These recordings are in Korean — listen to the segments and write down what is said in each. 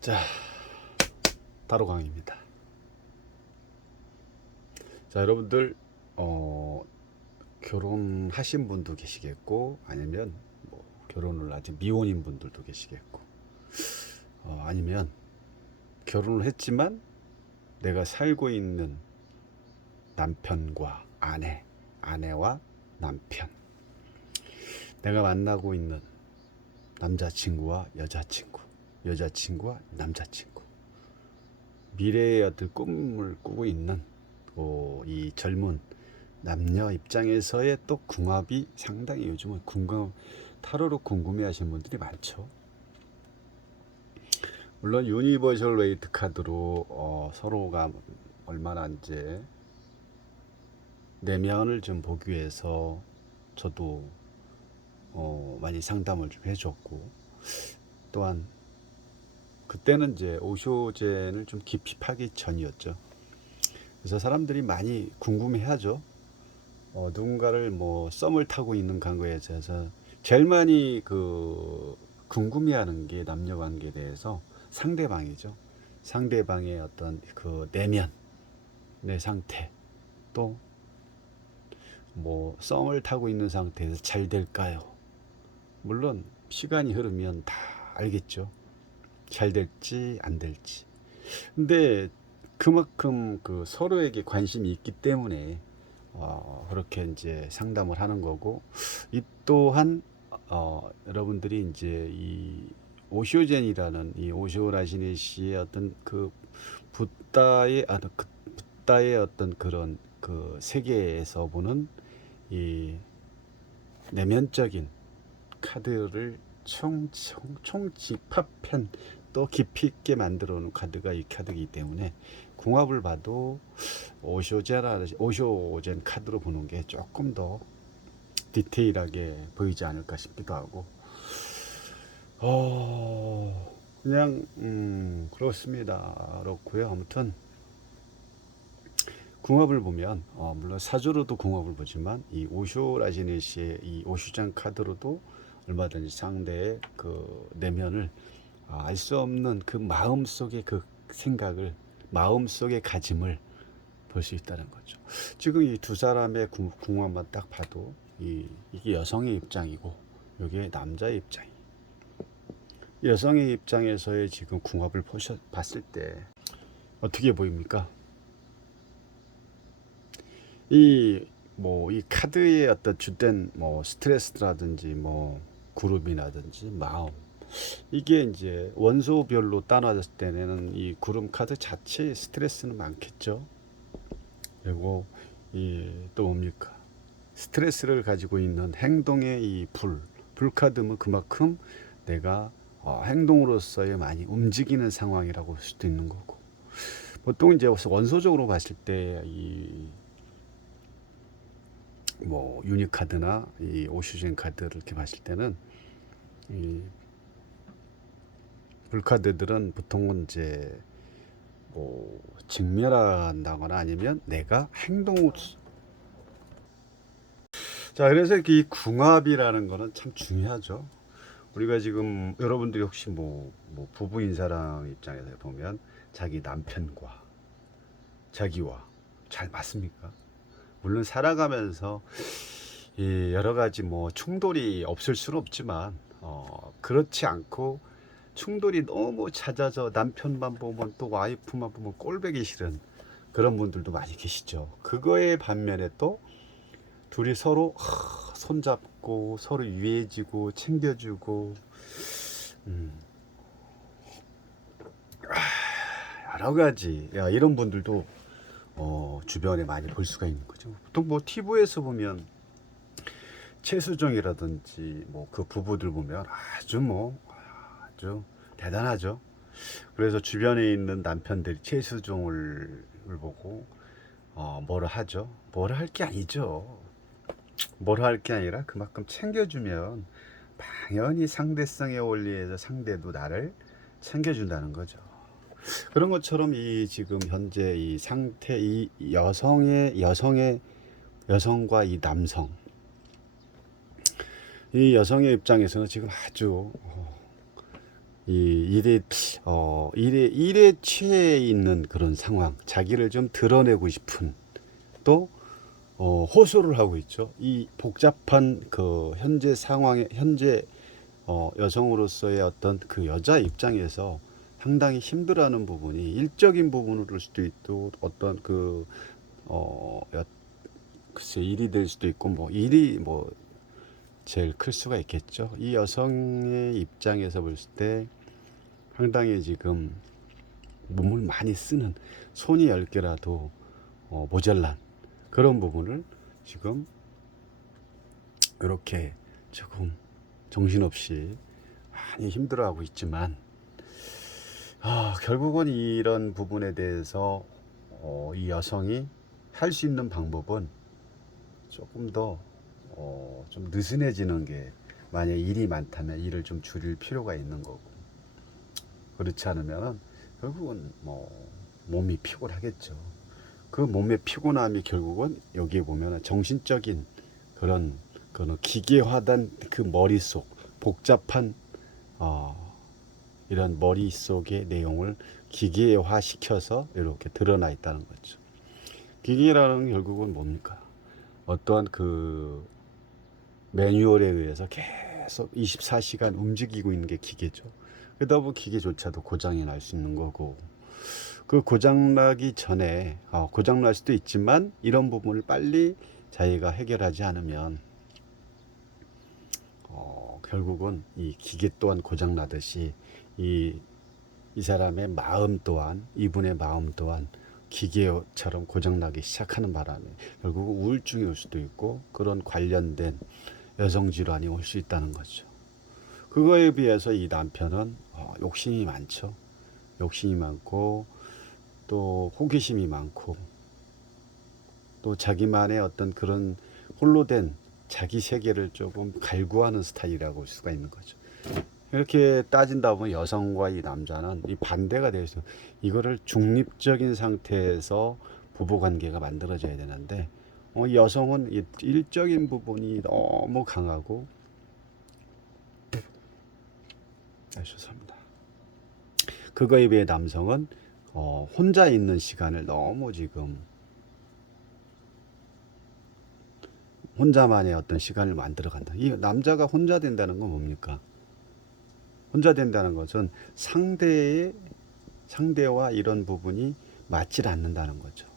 자, 타로 강의입니다. 자, 여러분들 결혼하신 분도 계시겠고, 아니면 뭐 결혼을 아직 미혼인 분들도 계시겠고, 아니면 결혼을 했지만 내가 살고 있는 남편과 아내와 남편, 내가 만나고 있는 남자친구와 여자친구와 남자친구, 미래의 어떤 꿈을 꾸고 있는 이 젊은 남녀 입장에서의 또 궁합이 상당히 요즘은 타로로 궁금해 하시는 분들이 많죠. 물론 유니버셜 웨이트 카드로 서로가 얼마나 이제 내면을 좀 보기 위해서 저도 많이 상담을 좀 해줬고, 또한 그때는 이제 오쇼젠을 좀 깊이 파기 전이었죠. 그래서 사람들이 많이 궁금해하죠. 누군가를 뭐 썸을 타고 있는 관계에 대해서 제일 많이 궁금해하는 게 남녀 관계에 대해서 상대방이죠. 상대방의 어떤 그 내면, 내 상태, 또 뭐 썸을 타고 있는 상태에서 잘 될까요? 물론 시간이 흐르면 다 알겠죠. 잘 될지 안 될지. 근데 그만큼 그 서로에게 관심이 있기 때문에 그렇게 이제 상담을 하는 거고, 이 또한 여러분들이 이제 이 오쇼젠이라는 이 오쇼라시네 씨의 어떤 그 붓다의 어떤 그런 그 세계에서 보는 이 내면적인 카드를 총집합한 또 깊이 있게 만들어 놓은 카드가 이 카드이기 때문에 궁합을 봐도 오쇼젠 카드로 보는 게 조금 더 디테일하게 보이지 않을까 싶기도 하고, 그냥 그렇습니다. 그렇고요. 아무튼 궁합을 보면 물론 사주로도 궁합을 보지만 이 오쇼라지네시의 이 오쇼젠 카드로도 얼마든지 상대의 그 내면을 알 수 없는 그 마음속의 그 생각을, 마음속의 가짐을 볼 수 있다는 거죠. 지금 이 두 사람의 궁합만 딱 봐도 이게 여성의 입장이고 이게 남자의 입장이, 여성의 입장에서의 지금 궁합을 봤을 때 어떻게 보입니까? 이 카드의 어떤 주된 뭐 스트레스라든지 뭐 그룹이라든지 마음, 이게 이제 원소별로 따라졌을 때는 이 구름 카드 자체의 스트레스는 많겠죠. 그리고 이 또 뭡니까? 스트레스를 가지고 있는 행동의 이 불카드면 그만큼 내가 행동으로서의 많이 움직이는 상황이라고 볼 수도 있는 거고, 보통 이제 원소적으로 봤을 때 이 뭐 유니카드나 이 오슈젠 카드를 이렇게 봤을 때는 이 불카드들은 보통은 이제 뭐 직면한다거나 아니면 내가 행동. 자, 그래서 이 궁합이라는 거는 참 중요하죠. 우리가 지금 여러분들이 혹시 뭐 부부인 사람 입장에서 보면 자기 남편과 자기와 잘 맞습니까? 물론 살아가면서 이 여러 가지 뭐 충돌이 없을 수는 없지만 그렇지 않고 충돌이 너무 잦아져 남편만 보면 또 와이프만 보면 꼴보기 싫은 그런 분들도 많이 계시죠. 그거에 반면에 또 둘이 서로 손잡고 서로 유해지고 챙겨주고 여러 가지 이런 분들도 주변에 많이 볼 수가 있는 거죠. 보통 뭐 TV에서 보면 최수정이라든지 뭐 그 부부들 보면 아주 대단하죠. 그래서 주변에 있는 남편들이 최수종을 보고 뭐라 하죠. 뭐라 할 게 아니죠. 뭐라 할 게 아니라 그만큼 챙겨주면 당연히 상대성의 원리에서 상대도 나를 챙겨준다는 거죠. 그런 것처럼 이 지금 현재 이 상태, 이 여성과 이 남성, 이 여성의 입장에서는 지금 아주 이 일에 취해 있는 그런 상황, 자기를 좀 드러내고 싶은 또 호소를 하고 있죠. 이 복잡한 그 현재 상황에 현재 여성으로서의 어떤 그 여자 입장에서 상당히 힘들어하는 부분이 일적인 부분일 수도 있고 어떤 그 글쎄 일이 될 수도 있고 뭐 일이 뭐 제일 클 수가 있겠죠. 이 여성의 입장에서 볼 때 상당히 지금 몸을 많이 쓰는 손이 10개라도 모자란 그런 부분을 지금 이렇게 조금 정신없이 많이 힘들어하고 있지만 결국은 이런 부분에 대해서 이 여성이 할 수 있는 방법은 조금 더 좀 느슨해지는 게 만약 일이 많다면 일을 좀 줄일 필요가 있는 거고 그렇지 않으면 결국은 뭐 몸이 피곤하겠죠. 그 몸의 피곤함이 결국은 여기에 보면 정신적인 그런 기계화된 그 머릿속 복잡한 이런 머릿속의 내용을 기계화 시켜서 이렇게 드러나 있다는 거죠. 기계라는 게 결국은 뭡니까? 어떠한 그 매뉴얼에 의해서 계속 24시간 움직이고 있는 게 기계죠. 그러다 보면 기계조차도 고장이 날 수 있는 거고 그 고장나기 전에 고장날 수도 있지만 이런 부분을 빨리 자기가 해결하지 않으면 결국은 이 기계 또한 고장나듯이 이 사람의 마음 또한 이분의 마음 또한 기계처럼 고장나기 시작하는 바람에 결국 우울증이 올 수도 있고 그런 관련된 여성 질환이 올 수 있다는 거죠. 그거에 비해서 이 남편은 욕심이 많죠. 욕심이 많고 또 호기심이 많고 또 자기만의 어떤 그런 홀로 된 자기 세계를 조금 갈구하는 스타일이라고 할 수가 있는 거죠. 이렇게 따진다 보면 여성과 이 남자는 이 반대가 되어서 이거를 중립적인 상태에서 부부관계가 만들어져야 되는데 여성은 일적인 부분이 너무 강하고 죄송합니다. 그거에 비해 남성은 혼자 있는 시간을 너무 지금 혼자만의 어떤 시간을 만들어 간다. 이 남자가 혼자 된다는 건 뭡니까? 혼자 된다는 것은 상대와 이런 부분이 맞질 않는다는 거죠.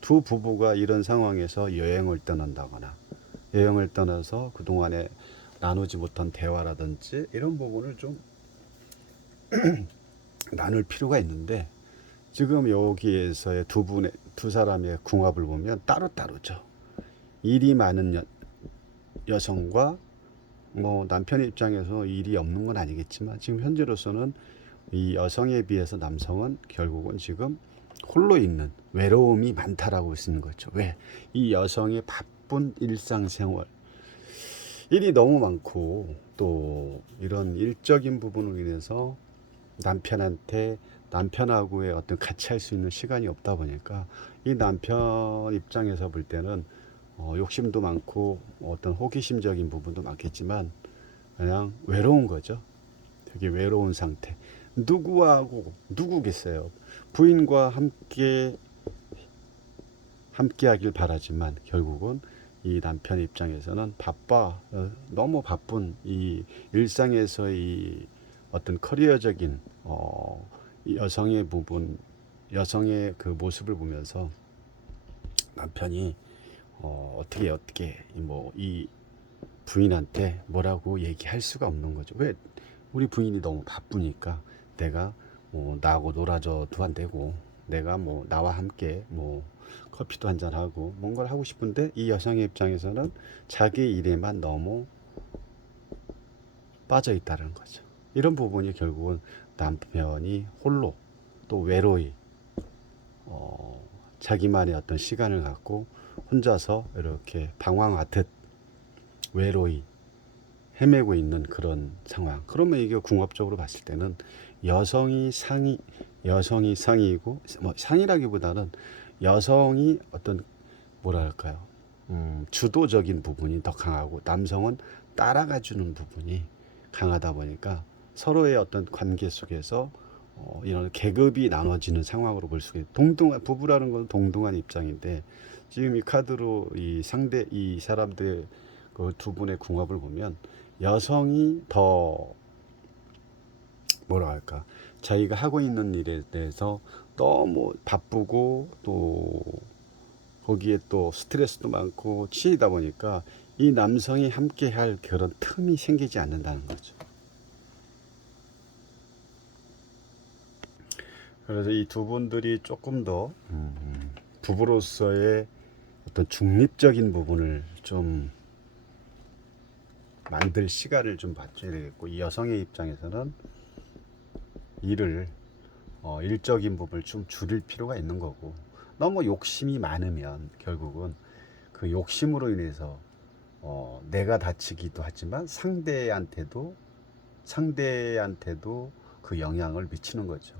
두 부부가 이런 상황에서 여행을 떠난다거나 여행을 떠나서 그동안에 나누지 못한 대화라든지 이런 부분을 좀 나눌 필요가 있는데 지금 여기에서의 두 사람의 궁합을 보면 따로따로죠. 일이 많은 여성과 뭐 남편 입장에서 일이 없는 건 아니겠지만 지금 현재로서는 이 여성에 비해서 남성은 결국은 지금 홀로 있는 외로움이 많다라고 볼 수 있는 거죠. 왜? 이 여성의 바쁜 일상생활 일이 너무 많고 또 이런 일적인 부분으로 인해서 남편하고의 어떤 같이 할 수 있는 시간이 없다 보니까 이 남편 입장에서 볼 때는 욕심도 많고 어떤 호기심적인 부분도 많겠지만 그냥 외로운 거죠. 되게 외로운 상태. 누구겠어요? 부인과 함께 하길 바라지만 결국은 이 남편 입장에서는 너무 바쁜 이 일상에서의 어떤 커리어적인 이 여성의 그 모습을 보면서 남편이 어떻게 이 부인한테 뭐라고 얘기할 수가 없는 거죠. 왜? 우리 부인이 너무 바쁘니까 내가 뭐 나하고 놀아줘도 안 되고 내가 뭐 나와 함께 뭐 커피도 한잔 하고 뭔가를 하고 싶은데 이 여성의 입장에서는 자기 일에만 너무 빠져 있다는 거죠. 이런 부분이 결국은 남편이 홀로 또 외로이 자기만의 어떤 시간을 갖고 혼자서 이렇게 방황하듯 외로이 헤매고 있는 그런 상황. 그러면 이게 궁합적으로 봤을 때는 여성이 상이고 뭐 상이라기보다는 여성이 어떤 뭐랄까요? 주도적인 부분이 더 강하고 남성은 따라가 주는 부분이 강하다 보니까 서로의 어떤 관계 속에서 이런 계급이 나눠지는 상황으로 볼 수가 있고, 동등한 부부라는 건 동등한 입장인데, 지금 이 카드로 이 사람들 그 두 분의 궁합을 보면 여성이 더 뭐라 할까, 자기가 하고 있는 일에 대해서 너무 바쁘고 또 거기에 또 스트레스도 많고 치이다 보니까 이 남성이 함께 할 그런 틈이 생기지 않는다는 거죠. 그래서 이 두 분들이 조금 더 부부로서의 어떤 중립적인 부분을 좀 만들 시간을 좀 맞춰야 되겠고, 이 여성의 입장에서는 일적인 부분을 좀 줄일 필요가 있는 거고, 너무 욕심이 많으면 결국은 그 욕심으로 인해서 내가 다치기도 하지만 상대한테도 그 영향을 미치는 거죠.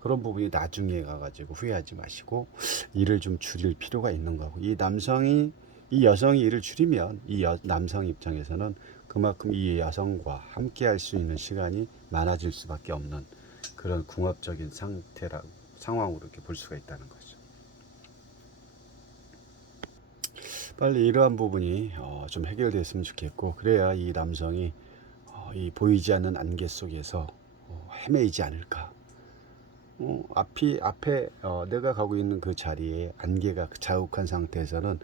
그런 부분이 나중에 가가지고 후회하지 마시고 일을 좀 줄일 필요가 있는 거고, 이 여성이 일을 줄이면 남성 입장에서는 그만큼 이 여성과 함께 할 수 있는 시간이 많아질 수밖에 없는 그런 궁합적인 상황으로 이렇게 볼 수가 있다는 거죠. 빨리 이러한 부분이 좀 해결됐으면 좋겠고, 그래야 이 남성이 이 보이지 않는 안개 속에서 헤매이지 않을까. 앞에 내가 가고 있는 그 자리에 안개가 자욱한 상태에서는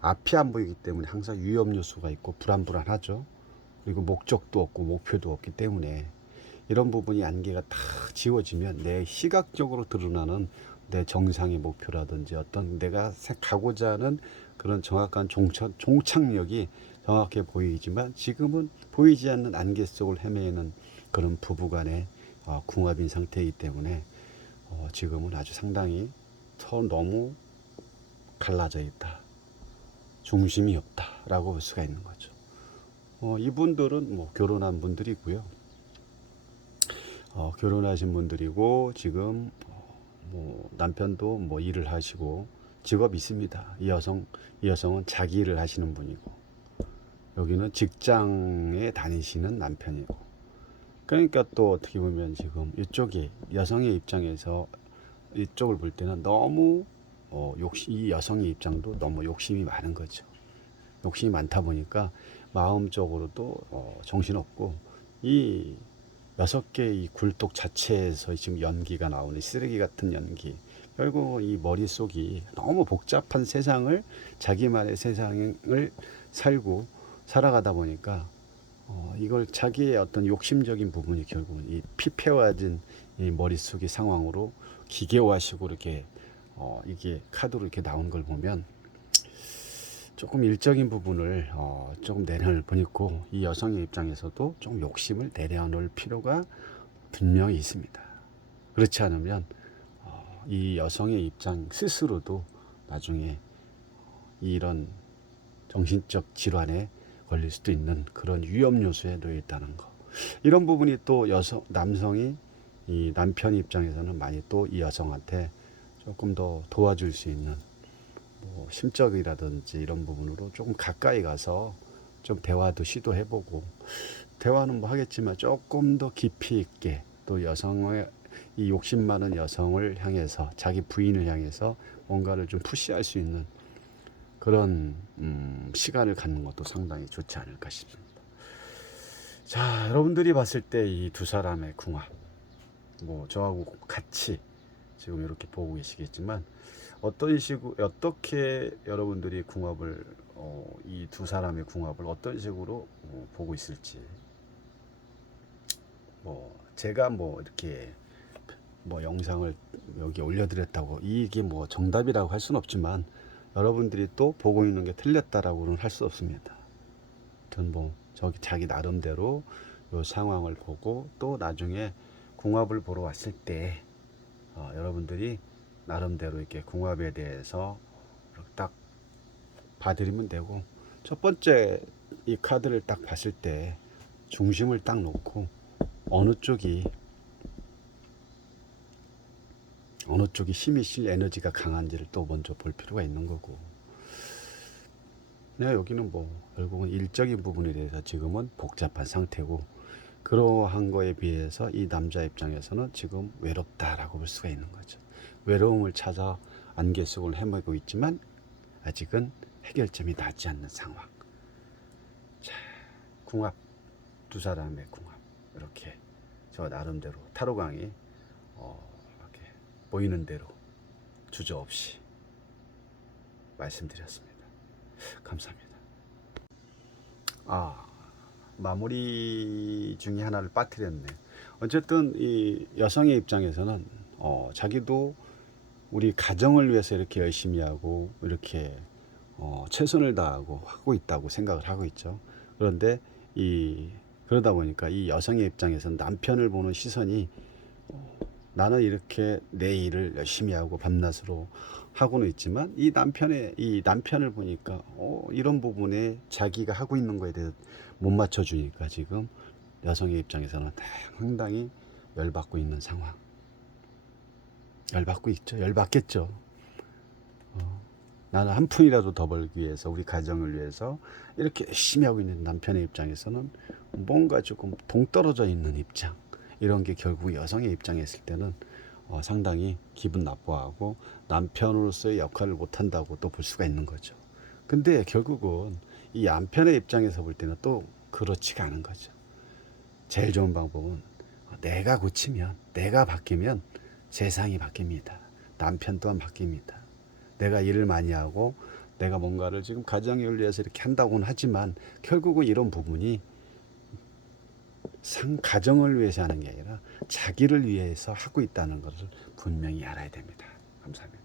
앞이 안 보이기 때문에 항상 위험 요소가 있고 불안불안하죠. 그리고 목적도 없고 목표도 없기 때문에 이런 부분이 안개가 다 지워지면 내 시각적으로 드러나는 내 정상의 목표라든지 어떤 내가 가고자 하는 그런 정확한 종착역이 정확해 보이지만, 지금은 보이지 않는 안개 속을 헤매는 그런 부부간의 궁합인 상태이기 때문에 지금은 아주 상당히 너무 갈라져 있다, 중심이 없다라고 볼 수가 있는 거죠. 이분들은 뭐 결혼한 분들이고요. 결혼하신 분들이고 지금 뭐 남편도 뭐 일을 하시고 직업이 있습니다. 이 여성은 자기 일을 하시는 분이고, 여기는 직장에 다니시는 남편이고. 그러니까 또 어떻게 보면 지금 이쪽이 여성의 입장에서 이쪽을 볼 때는 너무 이 여성의 입장도 너무 욕심이 많은 거죠. 욕심이 많다 보니까 마음적으로도 정신없고, 이 6개의 이 굴독 자체에서 지금 연기가 나오는 쓰레기 같은 연기, 결국 이 머릿속이 너무 복잡한 세상을, 자기만의 세상을 살고 살아가다 보니까 이걸 자기의 어떤 욕심적인 부분이 결국은 이 피폐해진 이 머릿속의 상황으로 기계화식으로 이렇게 이게 카드로 이렇게 나온 걸 보면 조금 일적인 부분을 조금 내려놓을 뿐이고, 이 여성의 입장에서도 좀 욕심을 내려놓을 필요가 분명히 있습니다. 그렇지 않으면 이 여성의 입장 스스로도 나중에 이런 정신적 질환에 걸릴 수도 있는 그런 위험 요소에 놓여 있다는 거. 이런 부분이 또 남성이 이 남편 입장에서는 많이 또 이 여성한테 조금 더 도와줄 수 있는 뭐 심적이라든지 이런 부분으로 조금 가까이 가서 좀 대화도 시도해보고, 대화는 뭐 하겠지만 조금 더 깊이 있게 또 여성의 이 욕심 많은 여성을 향해서, 자기 부인을 향해서 뭔가를 좀 푸시할 수 있는 그런 시간을 갖는 것도 상당히 좋지 않을까 싶습니다. 자, 여러분들이 봤을 때 이 두 사람의 궁합, 뭐 저하고 같이 지금 이렇게 보고 계시겠지만, 어떻게 여러분들이 궁합을 이 두 사람의 궁합을 어떤 식으로 보고 있을지, 뭐 제가 뭐 이렇게 뭐 영상을 여기 올려드렸다고 이게 뭐 정답이라고 할 수는 없지만, 여러분들이 또 보고 있는 게 틀렸다라고는 할 수 없습니다. 전 뭐 저기 자기 나름대로 요 상황을 보고 또 나중에 궁합을 보러 왔을 때 여러분들이 나름대로 이렇게 궁합에 대해서 딱 봐드리면 되고, 첫 번째 이 카드를 딱 봤을 때 중심을 딱 놓고 어느 쪽이 힘이 실 에너지가 강한지를 또 먼저 볼 필요가 있는 거고, 여기는 뭐 결국은 일적인 부분에 대해서 지금은 복잡한 상태고, 그러한 거에 비해서 이 남자 입장에서는 지금 외롭다라고 볼 수가 있는 거죠. 외로움을 찾아 안개 속을 헤매고 있지만 아직은 해결점이 나지 않는 상황. 자, 궁합, 두 사람의 궁합, 이렇게 저 나름대로 타로강이 이렇게 보이는 대로 주저없이 말씀드렸습니다. 감사합니다. 마무리 중에 하나를 빠뜨렸네. 어쨌든 이 여성의 입장에서는 자기도 우리 가정을 위해서 이렇게 열심히 하고 이렇게 최선을 다하고 하고 있다고 생각을 하고 있죠. 그런데 그러다 보니까 이 여성의 입장에서는 남편을 보는 시선이 나는 이렇게 내 일을 열심히 하고 밤낮으로 하고는 있지만 이 남편을 보니까 이런 부분에 자기가 하고 있는 거에 대해서 못 맞춰주니까 지금 여성의 입장에서는 상당히 열받고 있는 상황. 열받고 있죠. 열받겠죠. 나는 한 푼이라도 더 벌기 위해서 우리 가정을 위해서 이렇게 열심히 하고 있는 남편의 입장에서는 뭔가 조금 동떨어져 있는 입장, 이런 게 결국 여성의 입장에 있을 때는 상당히 기분 나빠하고 남편으로서의 역할을 못한다고 또 볼 수가 있는 거죠. 근데 결국은 이 남편의 입장에서 볼 때는 또 그렇지가 않은 거죠. 제일 좋은 방법은 내가 고치면, 내가 바뀌면 세상이 바뀝니다. 남편 또한 바뀝니다. 내가 일을 많이 하고 내가 뭔가를 지금 가정을 위해서 이렇게 한다고는 하지만 결국은 이런 부분이 가정을 위해서 하는 게 아니라 자기를 위해서 하고 있다는 것을 분명히 알아야 됩니다. 감사합니다.